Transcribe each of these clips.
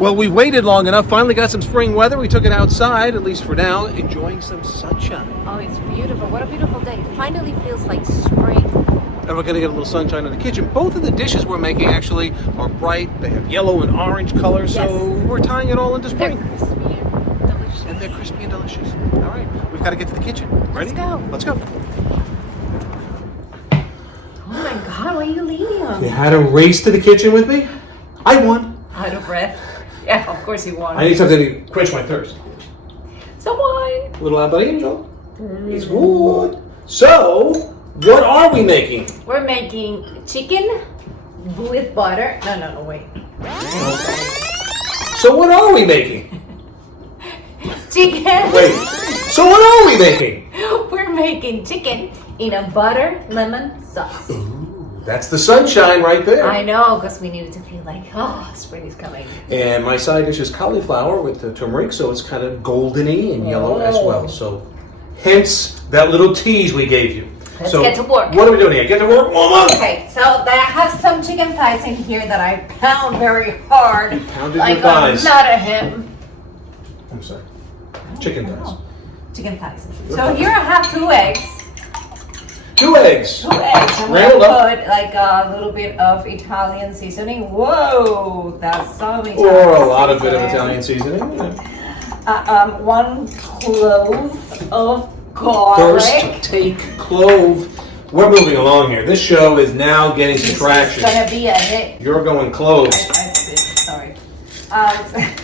Well, we waited long enough, finally got some spring weather. We took it outside, at least for now, enjoying some sunshine. Oh, it's beautiful. What a beautiful day. It finally feels like spring. And we're going to get a little sunshine in the kitchen. Both of the dishes we're making actually are bright. They have yellow and orange color, so Yes. we're tying it all into spring. They're crispy and delicious. And they're crispy and delicious. All right, we've got to get to the kitchen. Ready? Let's go. Let's go. Oh my God, what are you leaning on? You had a race to the kitchen with me? I won. Out of breath. Yeah, of course you won. I need something to quench my thirst. Some wine. Little Albariño. It's good. So, what are we making? We're making chicken with butter. No, wait. So what are we making? Chicken. Wait. So what are we making? We're making chicken in a butter lemon sauce. Ooh, that's the sunshine right there. I know, because we needed to feel like, oh, spring is coming. And my side dish is cauliflower with the turmeric, so it's kind of goldeny and yellow as well. So, hence that little tease we gave you. Let's get to work. What are we doing here? Get to work, Mama. Okay, so I have some chicken thighs in here that I pound very hard. You pounded like your thighs. Not a him. I'm sorry. Chicken thighs. Chicken thighs. So here I have 2 eggs. 2 eggs. 2 eggs. I'm Round gonna up. put like a little bit of Italian seasoning. Whoa, that's some Italian Or a lot of bit of seasoning. Italian seasoning. Yeah. 1 clove of garlic. First, take clove. We're moving along here. This show is now getting some traction. It's gonna be a hit. You're going cloves. I spit, sorry.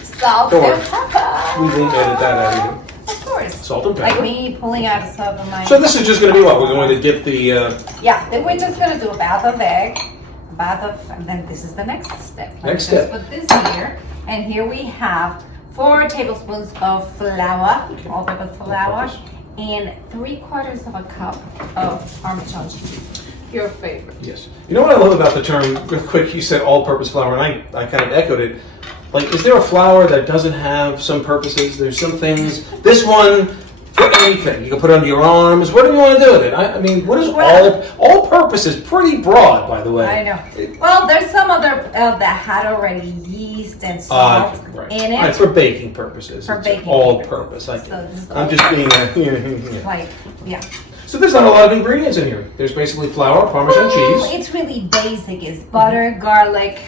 Salt Don't worry. and pepper. We didn't edit that out either. Of course. Salt and Like pepper. me pulling out stuff in my... So this is just going to be what? We're going to dip the... Yeah, then we're just gonna do a bath of egg, and then this is the next step. Next Just step. put this here, and here we have 4 tablespoons of flour, all-purpose flour, and 3/4 of a cup of Parmesan cheese. Your favorite. Yes. You know what I love about the term, real quick, you said all-purpose flour, and I kind of echoed it. Like, is there a flour that doesn't have some purposes? There's some things... This one, for anything. You can put it under your arms. What do you want to do with it? I mean, what is all-purpose is pretty broad, by the way. I know. Well, there's some other that had already yeast and salt Right. in it. Right, for baking purposes. For It's baking all-purpose. I get So it. this is I'm just being Like, yeah. So there's not a lot of ingredients in here. There's basically flour, Parmesan cheese. It's really basic. It's butter, garlic,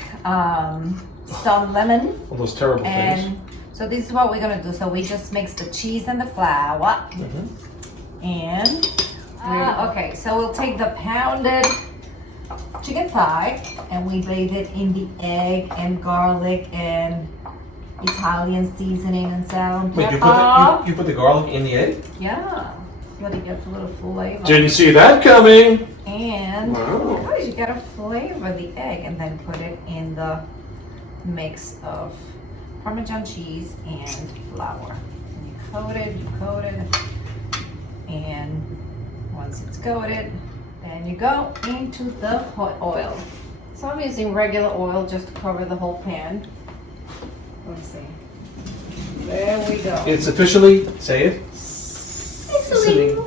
some lemon, All those terrible things. and so this is what we're gonna do. So we just mix the cheese and the flour, and okay. So we'll take the pounded chicken thigh and we bathe it in the egg and garlic and Italian seasoning and salt and Wait, pepper. you put the garlic in the egg? Yeah, but it gets a little flavor. Didn't see that coming. And Wow. oh, you gotta flavor the egg and then put it in the mix of Parmesan cheese and flour. And you coat it, and once it's coated, then you go into the hot oil. So I'm using regular oil just to cover the whole pan. Let's see. There we go. It's officially, say it. Sizzling.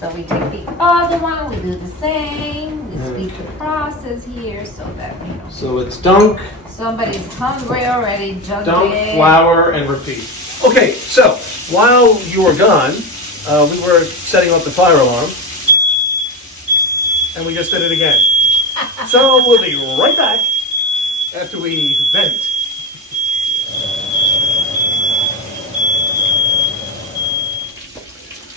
So we take the other one, we do the same. We speed the process here so that, you know, So it's dunk, somebody's hungry already. Jump dunk, in. flour, and repeat. Okay, so while you were gone, we were setting up the fire alarm, and we just did it again. So we'll be right back after we vent.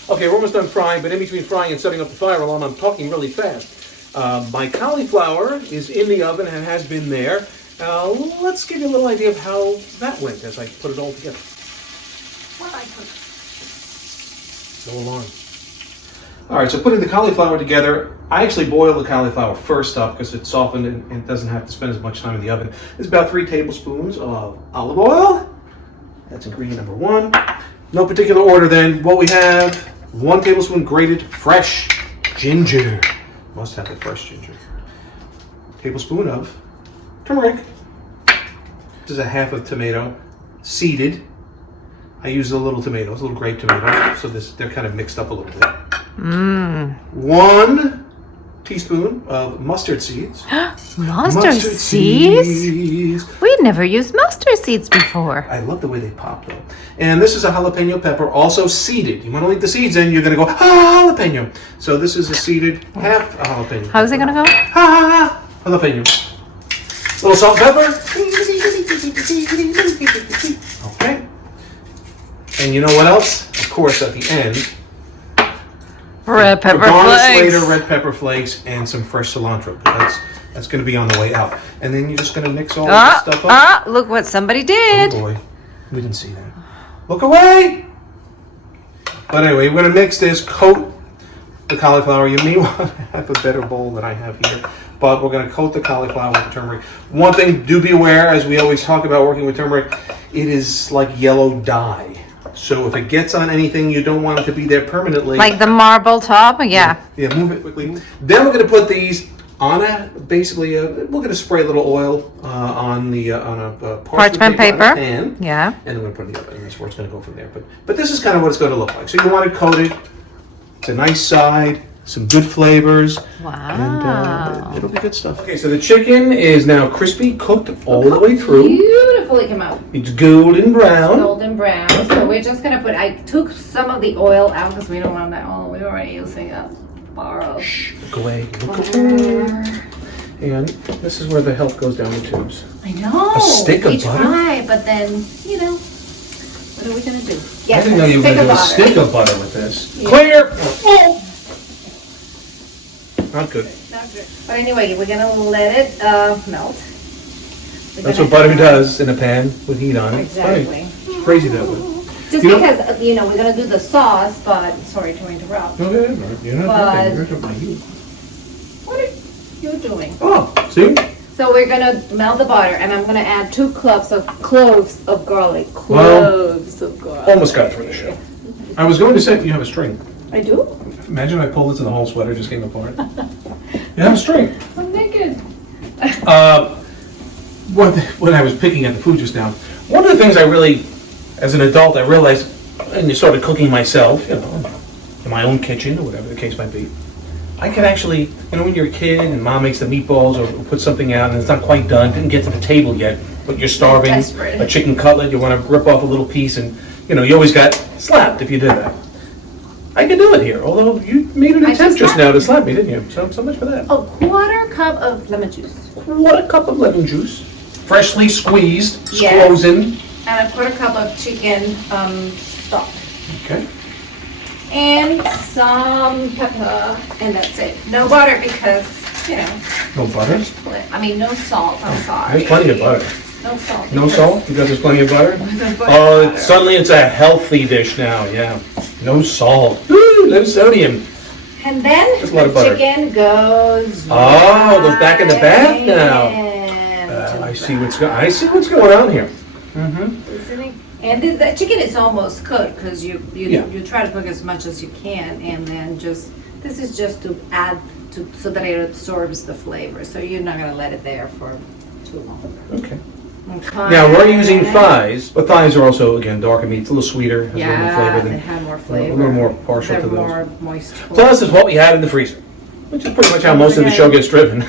Okay, we're almost done frying, but in between frying and setting up the fire alarm, I'm talking really fast. My cauliflower is in the oven and has been there. Let's give you a little idea of how that went as I put it all together. Well, I cook. No alarm. All right, so putting the cauliflower together, I actually boil the cauliflower first up because it's softened and it doesn't have to spend as much time in the oven. It's about 3 tablespoons of olive oil. That's ingredient number 1. No particular order then. What we have, 1 tablespoon grated fresh ginger. Must have the fresh ginger. Tablespoon of turmeric. This is a half of tomato, seeded. I use a little tomatoes, a little grape tomato, so they're kind of mixed up a little bit. 1 teaspoon of mustard seeds. Mustard seeds? We never used mustard seeds before. I love the way they pop though. And this is a jalapeno pepper, also seeded. You want to leave the seeds in, you're going to go, jalapeno. So this is a seeded half a jalapeno. How's it going to go? Jalapeno. Little salt and pepper. Okay. And you know what else? Of course, at the end, Red pepper garnish flakes. later, red pepper flakes and some fresh cilantro. That's going to be on the way out. And then you're just going to mix all this stuff up. Look what somebody did. Oh boy, we didn't see that. Look away! But anyway, we're going to mix this, coat the cauliflower. You may want to have a better bowl than I have here. But we're going to coat the cauliflower with turmeric. One thing, do be aware, as we always talk about working with turmeric, it is like yellow dye. So if it gets on anything, you don't want it to be there permanently. Like the marble top? Yeah. Yeah, move it quickly. Then we're going to put these on we're going to spray a little oil on a parchment paper. On a pan, yeah. And then we're going to put it in the oven, and that's where it's going to go from there. But this is kind of what it's going to look like. So you want it coated. It's a nice side, some good flavors. Wow. And it'll be good stuff. Okay, so the chicken is now crispy, cooked all the way through. Beautifully come out. It's golden brown. Golden brown. So we're just going to I took some of the oil out because we don't want that oil. We're already using a bar of. Shh, look away. Look away. And this is where the health goes down the tubes. I know. A stick of we butter? try, but then, what are we going to do? Yes, I didn't know you were going to do a stick of butter with this. Yeah. Clear! Oh. Not good. Not good. But anyway, we're going to let it melt. That's what butter does in a pan with heat on it. Exactly. Right. It's crazy that way. Just because, we're going to do the sauce, but, sorry to interrupt. Okay, you're not But- talking. What are you doing? Oh, see? So we're going to melt the butter, and I'm going to add 2 cloves of garlic. Well, Cloves of garlic. Almost got it for the show. I was going to say you have a string. I do? Imagine I pulled this and the whole sweater just came apart. You have a string. I'm naked. When I was picking at the food just now, one of the things I really, as an adult, I realized, and you started cooking myself, in my own kitchen or whatever the case might be, I can actually, when you're a kid and mom makes the meatballs or put something out and it's not quite done, didn't get to the table yet, but you're starving, Desperate. a chicken cutlet, you want to rip off a little piece and, you always got slapped if you did that. I can do it here, although you made an attempt just now to slap me, didn't you? So much for that. A quarter cup of lemon juice. What a cup of lemon juice, freshly squeezed, Yes. frozen. And a quarter cup of chicken stock. Okay. And some pepper, and that's it. No butter because, No butter? no salt, I'm sorry. There's plenty of butter. No salt. No because- salt? Because there's plenty of butter? There's plenty of Oh, butter. suddenly it's a healthy dish now, yeah. No salt. Woo, low sodium. And then That's a lot of the butter. chicken goes. Oh, it goes back in the bath now. now. I see what's going on here. Mm-hmm. And the chicken is almost cooked because you Yeah. try to cook as much as you can, and then this is just to add so that it absorbs the flavor. So you're not gonna let it there for too long. Okay. Okay. Now we're using thighs, but thighs are also, again, darker meat. It's a little sweeter, has a little more Yeah, flavor they than, have more flavor. a little more partial They're to those. more moist. Plus is what we have in the freezer, which is pretty much how most of the show gets driven.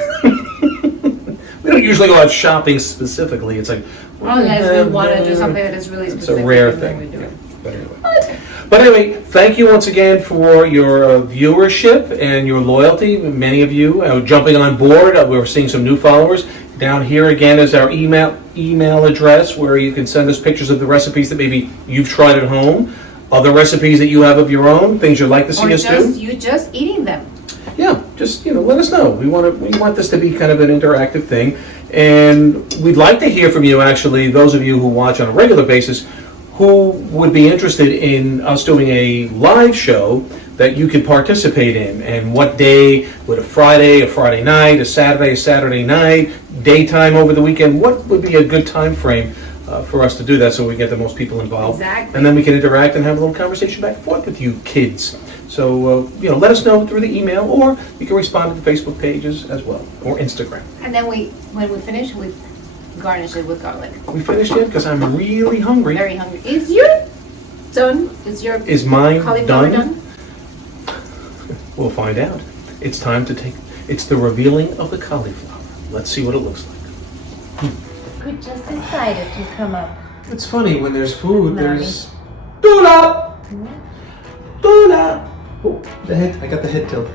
We don't usually go out shopping specifically. It's like, Unless we want to do something that is really it's specific. a rare and then thing. we do Yeah. it. But anyway, thank you once again for your viewership and your loyalty. Many of you jumping on board. We're seeing some new followers. Down here again is our email address where you can send us pictures of the recipes that maybe you've tried at home, other recipes that you have of your own, things you'd like to see Or us just do. you just eating them. Yeah, just let us know. We want this to be kind of an interactive thing, and we'd like to hear from you. Actually, those of you who watch on a regular basis, who would be interested in us doing a live show that you could participate in, and what day? Would a Friday night, a Saturday night, daytime over the weekend? What would be a good time frame for us to do that so we get the most people involved? Exactly. And then we can interact and have a little conversation back and forth with you kids. So, let us know through the email, or you can respond to the Facebook pages as well, or Instagram. And then when we finish, we garnish it with garlic. We finished it because I'm really hungry. Very hungry. Is your done? Is mine cauliflower done? done? We'll find out. It's time to take It's the revealing of the cauliflower. Let's see what it looks like. We just decided to come up. It's funny, when there's food, Mommy. there's... Tuna! Tuna! Oh, the head, I got the head tilt.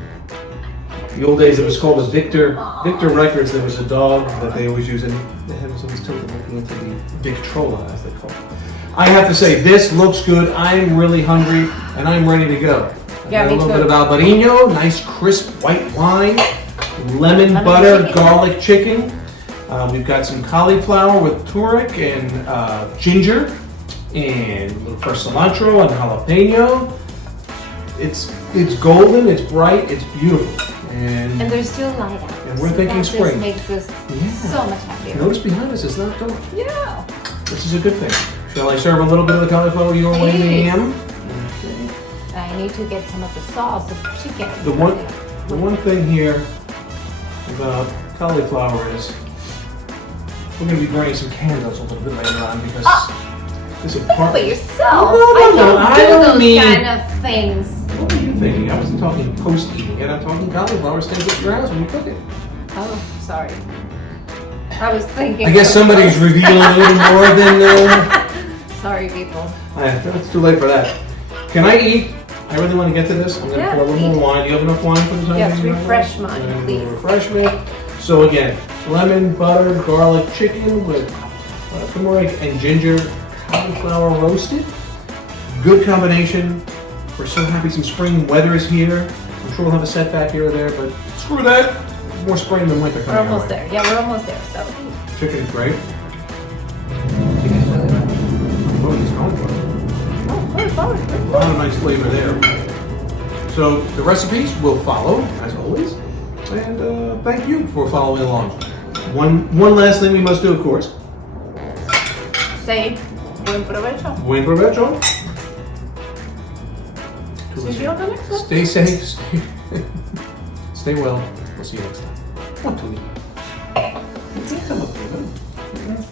The old days, it was called a Victor Records. There was a dog that they always use, and the head was always tilted looking into the Victrola, as they call it. I have to say, this looks good. I'm really hungry, and I'm ready to go. Yeah, Got me a little too. bit of Albarino, nice crisp white wine, lemon butter, chicken. garlic chicken. We've got some cauliflower with turmeric and ginger, and a little fresh cilantro and jalapeno. It's golden, it's bright, it's beautiful. And they're still light out. And we're thinking that spring. just makes us so much happier. Notice behind us, it's not dark. Yeah. This is a good thing. Shall I serve a little bit of the cauliflower your way, Please. ma'am? I need to get some of the sauce of chicken. The one thing here about cauliflower is we're going to be burning some candles a little bit later on because there's a part. For yourself. No, I I don't do don't those mean- kind of things. What were you thinking? I wasn't talking post-eating it. I'm talking cauliflower stays at your house when you cook it. Oh, sorry. I was thinking. I guess somebody's revealing a little more than... Sorry, people. It's too late for that. Can I eat? I really want to get to this. I'm going to Yeah, pour a little more wine. Do you have enough wine for this? Yes, refresh mine, And please. refreshment. So again, lemon, butter, garlic chicken with turmeric and ginger, cauliflower roasted. Good combination. We're so happy some spring weather is here. I'm sure we'll have a setback here or there, but screw that. More spring than winter We're coming our almost way. there. Yeah, we're almost there. So. Chicken's great. Chicken's really good. Oh, it's cauliflower. Oh, cauliflower. A lot of nice flavor there. So the recipes will follow, as always. And thank you for following along. One last thing we must do, of course. Say, buen provecho. Buen Provecho. See you on the next one. Stay safe. Stay well. We'll see you next time. What do we? You can't come up here, huh?